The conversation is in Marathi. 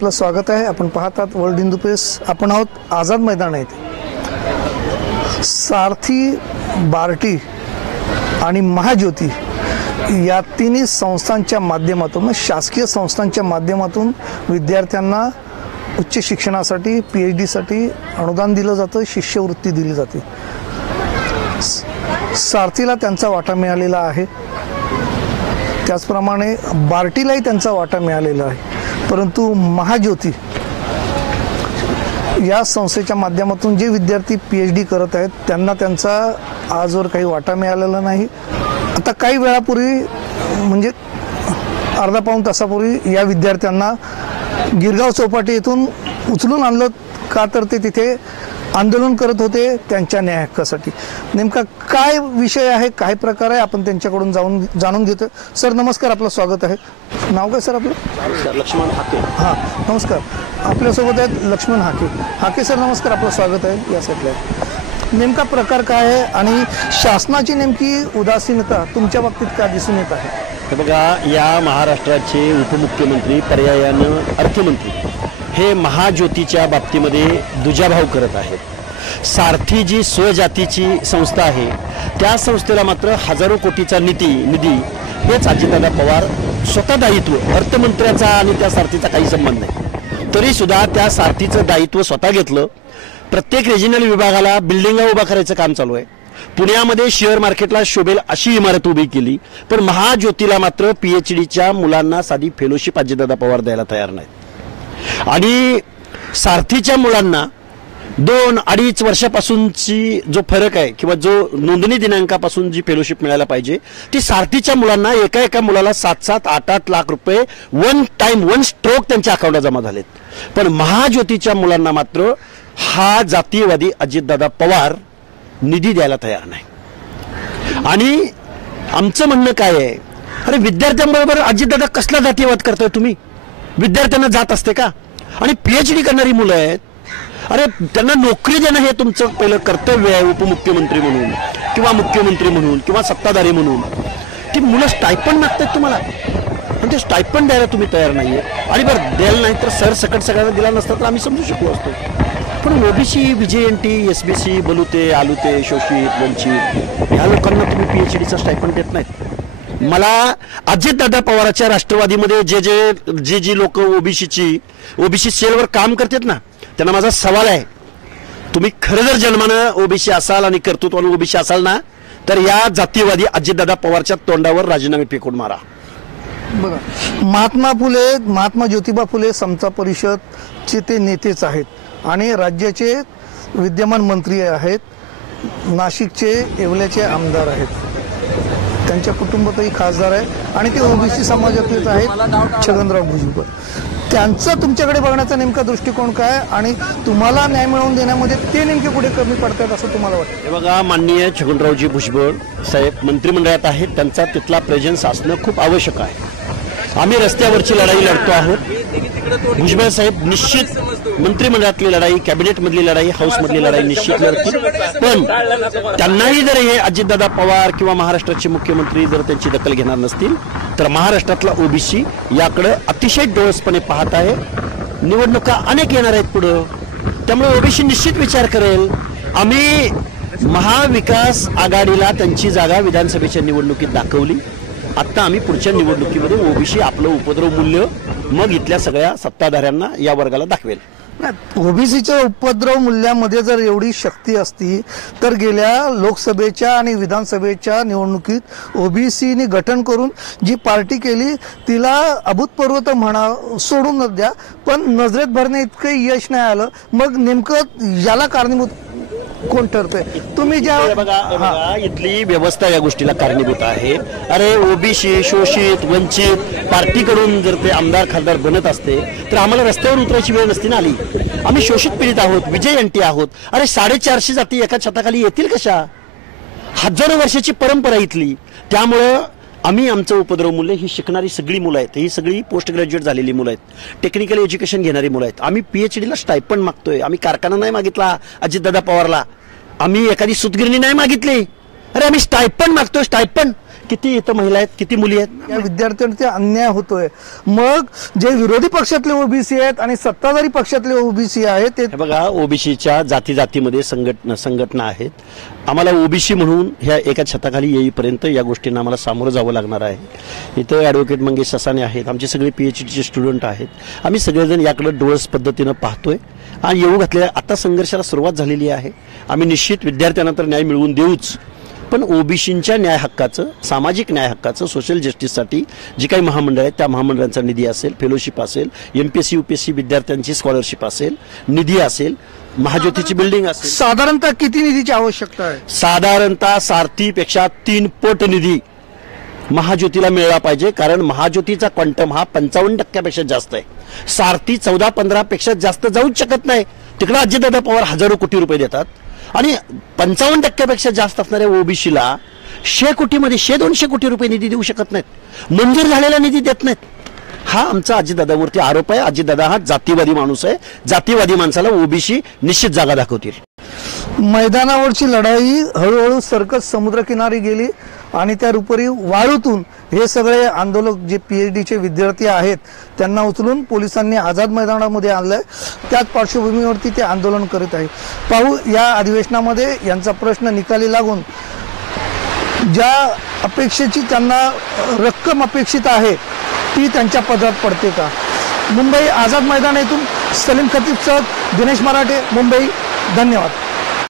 आपलं स्वागत आहे। आपण पाहतात वर्ल्ड हिंदू प्रेस। आपण आहोत आझाद मैदान येथे। सारथी, बार्टी आणि महाज्योती या तिन्ही संस्थांच्या माध्यमातून, शासकीय संस्थांच्या माध्यमातून विद्यार्थ्यांना उच्च शिक्षणासाठी PhD साठी अनुदान दिलं जातं, शिष्यवृत्ती दिली जाते। सारथीला त्यांचा वाटा मिळालेला आहे, त्याचप्रमाणे बार्टीलाही त्यांचा वाटा मिळालेला आहे। परंतु महाज्योती या संस्थेच्या माध्यमातून जे विद्यार्थी PhD करत आहेत त्यांना त्यांचा आजवर काही वाटा मिळालेला नाही। आता काही वेळापूर्वी म्हणजे अर्धा पाऊण तासापूर्वी या विद्यार्थ्यांना गिरगाव चौपाटी येथून उचलून आणलं का तर ते तिथे आंदोलन करत होते त्यांच्या न्याय हक्कासाठी। नेमका काय विषय आहे, काय प्रकार आहे, आपण त्यांच्याकडून जाणून घेतो। सर नमस्कार, आपलं स्वागत आहे। नाव काय सर आपलं? सर लक्ष्मण हाके। हां नमस्कार, आपल्यासोबत आहेत लक्ष्मण हाके सर नमस्कार, आपलं स्वागत आहे या साईडला। नेमका प्रकार काय आहे आणि शासनाची नेमकी उदासीनता तुमच्या बाबतीत का दिसून येत आहे? हे बघा, या महाराष्ट्राचे उपमुख्यमंत्री पर्यायानं अर्थमंत्री हे महाज्योतीच्या बाबतीमध्ये दुजाभाव करत आहेत। सारथी जी स्वजातीची संस्था आहे त्या संस्थेला मात्र हजारो कोटीचा निधी हेच अजितदादा पवार स्वतः दायित्व, अर्थमंत्र्याचा आणि त्या सारथीचा काही संबंध नाही, तरी सुद्धा त्या सारथीचं दायित्व स्वतः घेतलं। प्रत्येक रिजनल विभागाला बिल्डिंगा उभा करायचं काम चालू आहे। पुण्यामध्ये शेअर मार्केटला शोभेल अशी इमारत उभी केली, पण महाज्योतीला मात्र PhDच्या मुलांना साधी फेलोशिप अजितदादा पवार द्यायला तयार नाहीत। आणि सारथीच्या मुलांना 2-2.5 वर्षापासूनची जो फरक आहे किंवा जो नोंदणी दिनांकापासून जी फेलोशिप मिळायला पाहिजे ती सारथीच्या मुलांना एका मुलाला 7-7, 8-8 लाख रुपये वन स्ट्रोक त्यांच्या अकाउंटला जमा झालेत। पण महाज्योतीच्या मुलांना मात्र हा जातीयवादी अजितदादा पवार निधी द्यायला तयार नाही। आणि आमचं म्हणणं काय आहे, अरे विद्यार्थ्यांबरोबर अजितदादा कसला जातीयवाद करताय तुम्ही? विद्यार्थ्यांना जात असते का? आणि PhD करणारी मुलं आहेत, अरे त्यांना नोकरी देणं हे तुमचं पहिलं कर्तव्य आहे उपमुख्यमंत्री म्हणून किंवा मुख्यमंत्री म्हणून किंवा सत्ताधारी म्हणून। ती मुलं स्टायपंड मागतात तुम्हाला आणि ते स्टायपंड द्यायला तुम्ही तयार नाहीये। आणि बरं द्यायला नाही तर सरसकट सगळ्यांना दिला नसता तर आम्ही समजू शकलो असतो, पण OBC, VJNT, SBC, बलुते, आलुते, शोषित, वंचित ह्या लोकांना तुम्ही PhDचा स्टायपंड देत नाहीत। मला अजितदादा पवारांच्या राष्ट्रवादीमध्ये जे लोक ओबीसी सेलवर काम करतात ना, त्यांना माझा सवाल आहे, तुम्ही खरं जर जन्मानं OBC असाल आणि कर्तृत्वानं OBC असाल ना, तर या जातीयवादी अजितदादा पवारच्या तोंडावर राजीनामे फेकून मारा। बघा, महात्मा ज्योतिबा फुले समता परिषदचे ते नेतेच आहेत आणि राज्याचे विद्यमान मंत्री आहेत, नाशिकचे येवल्याचे आमदार आहेत, त्यांच्या कुटुंबातही खासदार आहे आणि ते OBC समाजातलेच आहेत छगनराव भुजबळ। त्यांचा तुमच्याकडे बघण्याचा नेमका दृष्टिकोन काय आणि तुम्हाला न्याय मिळवून देण्यामध्ये ते नेमके पुढे कमी पडतात असं तुम्हाला वाटतं? हे बघा, माननीय छगनरावजी भुजबळ साहेब मंत्रिमंडळात आहेत, त्यांचा तिथला प्रेझेन्स असणं खूप आवश्यक आहे। आम्ही रस्त्यावरची लढाई लढतो आहोत, भुजबळ साहेब निश्चित मंत्रिमंडळातली लढाई, कॅबिनेटमधली लढाई, हाऊसमधली लढाई निश्चित लढतील। पण त्यांनाही जर हे अजितदादा पवार किंवा महाराष्ट्राचे मुख्यमंत्री जर त्यांची दखल घेणार नसतील तर महाराष्ट्रातला OBC याकडे अतिशय डोळसपणे पाहत आहे। निवडणुका अनेक येणार आहेत पुढं, त्यामुळे OBC निश्चित विचार करेल। आम्ही महाविकास आघाडीला त्यांची जागा विधानसभेच्या निवडणुकीत दाखवली, आता आम्ही पुढच्या निवडणुकीमध्ये OBC आपलं उपद्रव मूल्य मग इथल्या सगळ्या सत्ताधाऱ्यांना या वर्गाला दाखवेल। OBCच्या उपद्रव मूल्यामध्ये जर एवढी शक्ती असती तर गेल्या लोकसभेच्या आणि विधानसभेच्या निवडणुकीत OBCने गठन करून जी पार्टी केली तिला अभूतपूर्व तर म्हणा सोडून द्या, पण नजरेत भरणे इतकं यश नाही आलं। मग नेमकं याला कारणीभूत कोण ठरतंय? तुम्ही ज्या बघा, इथली व्यवस्था या गोष्टीला कारणीभूत आहे। अरे OBC, शोषित, वंचित पार्टीकडून जर ते आमदार खासदार बनत असते तर आम्हाला रस्त्यावर उतरायची वेळ नसती ना आली। आम्ही शोषित पीडित आहोत, VJNT आहोत। अरे 450 जाती एका छताखाली येतील कशा? हजारो वर्षाची परंपरा इथली, त्यामुळं आम्ही आमचं उपद्रव मूल्य ही शिकणारी सगळी मुलं आहेत, ही सगळी पोस्ट ग्रॅज्युएट झालेली मुलं आहेत, टेक्निकल एज्युकेशन घेणारी मुलं आहेत। आम्ही PhDला स्टायपंड मागतोय, आम्ही कारखाना नाही मागितला अजितदादा पवारला, आम्ही एखादी सुतगिरणी नाही मागितली, अरे आम्ही स्टायपंड मागतो, स्टायपंड. किती इथं महिला आहेत, किती मुली आहेत? या विद्यार्थ्यांचे अन्याय होतोय. मग जे विरोधी पक्षातले ओबीसी आहेत आणि सत्ताधारी पक्षातले ओबीसी आहेत ते हे बघा, ओबीसीच्या जाती जातीमध्ये संघटना आहेत. आम्हाला ओबीसी म्हणून ह्या एका छताखाली येईपर्यंत या गोष्टींना आम्हाला सामोरं जावं लागणार आहे. इथं ॲडव्होकेट मंगेश ससाने आहेत, आमचे सगळे PhDचे स्टुडंट आहेत. आम्ही सगळेजण याकडे डोळस पद्धतीनं पाहतोय आणि येऊ घातलेल्या आता संघर्षाला सुरुवात झालेली आहे. आम्ही निश्चित विद्यार्थ्यांना तर न्याय मिळवून देऊच, पण ओबीसींच्या न्याय हक्काचं, सामाजिक न्याय हक्काचं, सोशल जस्टिससाठी जी काही महामंडळ आहेत त्या महामंडळांचा निधी असेल, फेलोशिप असेल, MPSC UPSC विद्यार्थ्यांची स्कॉलरशिप असेल, निधी असेल, महाज्योतीची बिल्डिंग असेल. साधारणतः किती निधीची आवश्यकता आहे? साधारणतः सारथीपेक्षा 3 पट निधी महाज्योतीला मिळाला पाहिजे, कारण महाज्योतीचा क्वांटम हा 55% जास्त आहे. सारथी 14-15 पेक्षा जास्त जाऊच शकत नाही. तिकडे अजितदादा पवार हजारो कोटी रुपये देतात आणि 55% जास्त असणाऱ्या ओबीसीला 100 कोटीमध्ये 100-200 कोटी रुपये निधी देऊ शकत नाहीत. मंजूर झालेला निधी देत नाहीत. हा आमचा अजितदादावरती आरोप आहे. अजितदादा हा जातीवादी माणूस आहे. जातीवादी माणसाला ओबीसी निश्चित जागा दाखवतील. मैदानावरची लढाई हळूहळू सरकत समुद्रकिनारी गेली आणि त्या रूपरी वाळूतून हे सगळे आंदोलक जे PhDचे विद्यार्थी आहेत त्यांना उचलून पोलिसांनी आझाद मैदानामध्ये आणलंय. त्याच पार्श्वभूमीवरती ते आंदोलन करीत आहे. पाहू या अधिवेशनामध्ये यांचा प्रश्न निकाली लागून ज्या अपेक्षेची त्यांना रक्कम अपेक्षित आहे ती त्यांच्या पदरात पडते का? मुंबई आझाद मैदान येथून सलीम खतीबसह दिनेश मराठे, मुंबई. धन्यवाद.